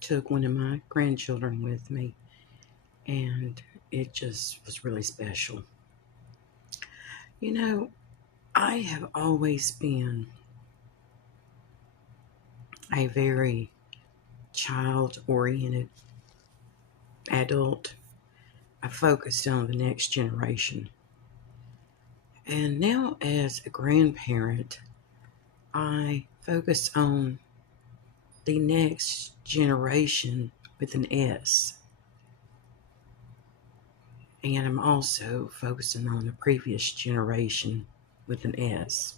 took one of my grandchildren with me, and it just was really special. You know, I have always been a very child oriented adult. I focused on the next generation. And now, as a grandparent, I focus on the next generation with an S. And I'm also focusing on the previous generation with an S.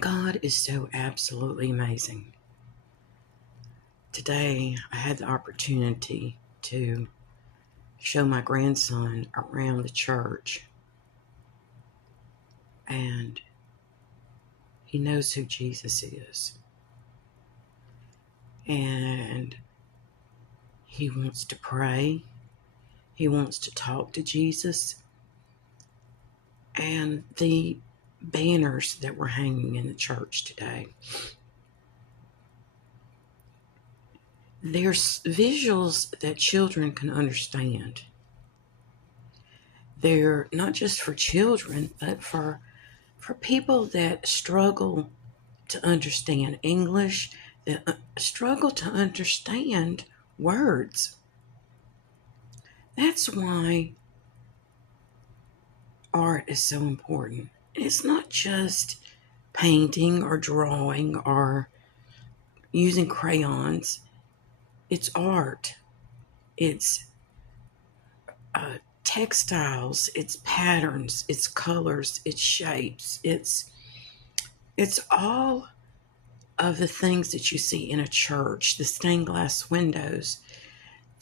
God is so absolutely amazing. Today, I had the opportunity to show my grandson around the church, and he knows who Jesus is. And he wants to pray. He wants to talk to Jesus. And the banners that were hanging in the church today, there's visuals that children can understand. They're not just for children, but for people that struggle to understand English, that struggle to understand words. That's why art is so important. It's not just painting or drawing or using crayons. It's art. It's textiles. It's patterns. It's colors. It's shapes. It's all of the things that you see in a church. The stained glass windows,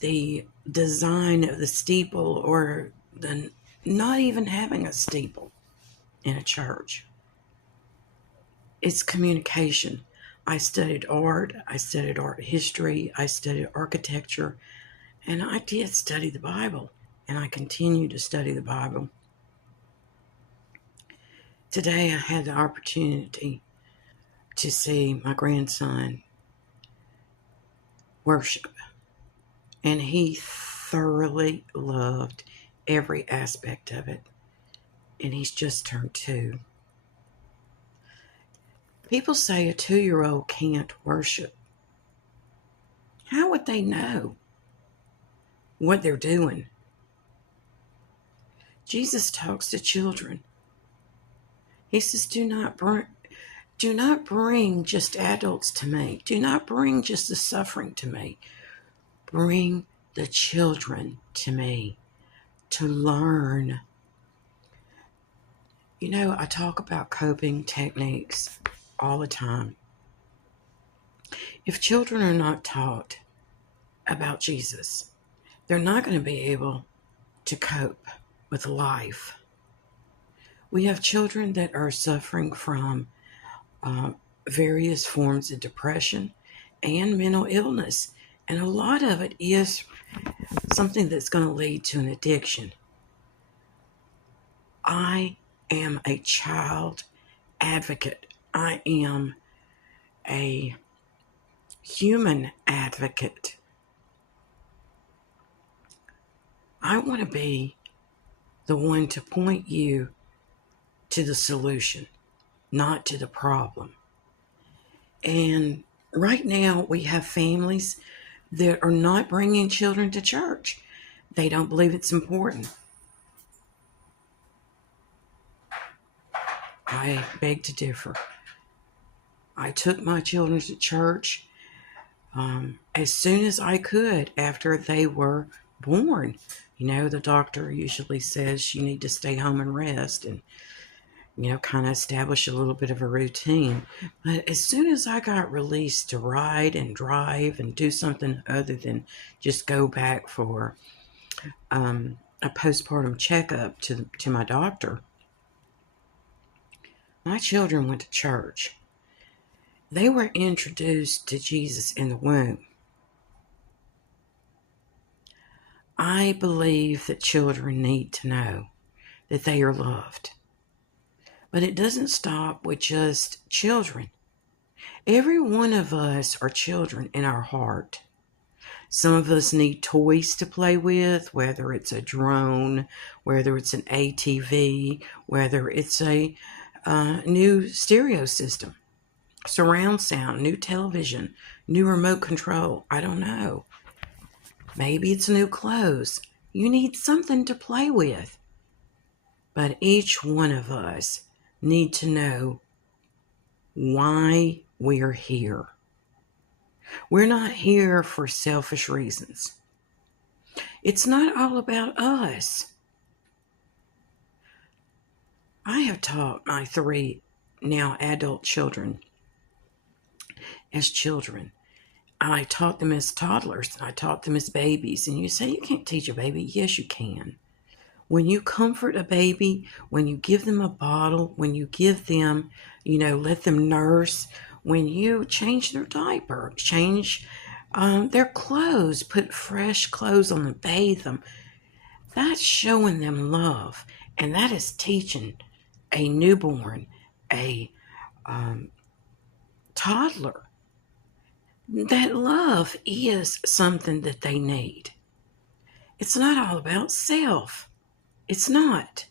the design of the steeple, or the not even having a steeple in a church. It's communication. I studied art history, I studied architecture, and I did study the Bible, and I continue to study the Bible. Today I had the opportunity to see my grandson worship, and he thoroughly loved every aspect of it, and he's just turned 2. People say a 2-year-old can't worship. How would they know what they're doing? Jesus talks to children. He says, do not bring just adults to me. Do not bring just the suffering to me. Bring the children to me to learn. You know, I talk about coping techniques all the time. If children are not taught about Jesus, they're not going to be able to cope with life. We have children that are suffering from various forms of depression and mental illness, and a lot of it is something that's going to lead to an addiction. I am a child advocate. I am a human advocate. I want to be the one to point you to the solution, not to the problem. And right now we have families that are not bringing children to church. They don't believe it's important. I beg to differ. I took my children to church as soon as I could after they were born. You know, the doctor usually says you need to stay home and rest and, you know, kind of establish a little bit of a routine. But as soon as I got released to ride and drive and do something other than just go back for a postpartum checkup to my doctor, my children went to church. They were introduced to Jesus in the womb. I believe that children need to know that they are loved. But it doesn't stop with just children. Every one of us are children in our heart. Some of us need toys to play with, whether it's a drone, whether it's an ATV, whether it's a new stereo system, surround sound, new television, new remote control. I don't know. Maybe it's new clothes. You need something to play with. But each one of us need to know why we're here. We're not here for selfish reasons. It's not all about us. I have taught my 3 now adult children as children. I taught them as toddlers. I taught them as babies. And you say you can't teach a baby. Yes, you can. When you comfort a baby, when you give them a bottle, when you give them, let them nurse, when you change their diaper, change their clothes, put fresh clothes on them, bathe them, that's showing them love. And that is teaching a newborn, a toddler, that love is something that they need. It's not all about self. It's not.